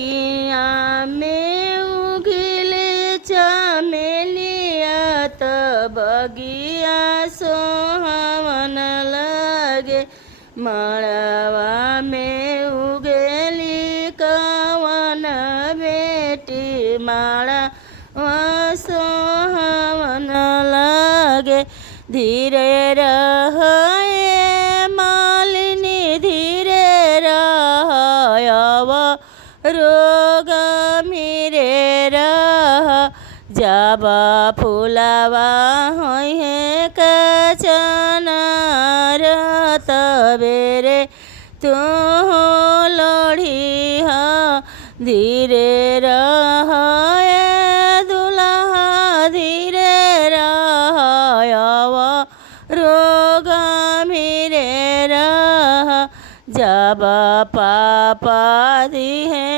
बगिया में उगिले चमेलिया त बगिया सोहावन लगे। मड़वा में उगेली कवन बेटी माड़वा सोहावन लगे। धीरे रह मालिनी धीरे रह रोग मिरे रह। जब फुलवा होइहे कचनार तबेरे तू लोढ़ी धीरे रह दुल्हा धीरे रह रोग मिरे रह। जब पापा दिहे